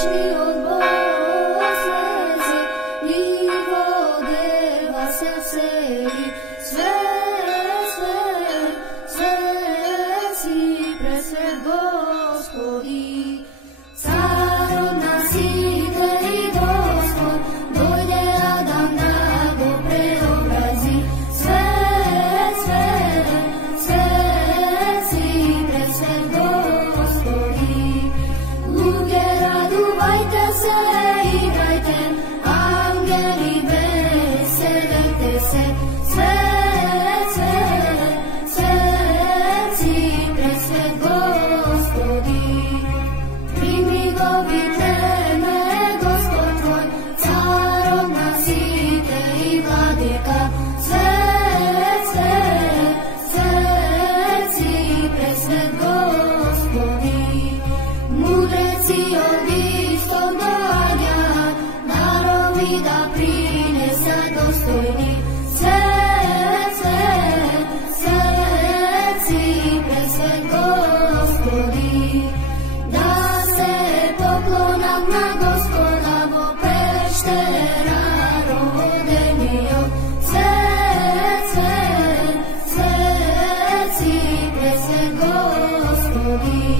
Vječni odbor slezi, njihovo deva se vseli, sve si presvet Gospodi. Car od nas ide i Gospod, dojde Adam da go preobrazi, sve si presvet Gospodi. Luge, radujte se, igrajte, angeli veselite se, sve si presvet Gospodi. Primi go, vitleme, Gospod tvoj, car od nas ide i vladika, sve si presvet Gospodi. Mudreci od istoga dnja, narovi da prinese dostojni, sve si presvet Gospodi. Da se poklonam na Gospoda, bo preštera rodenio, sve si presvet Gospodi.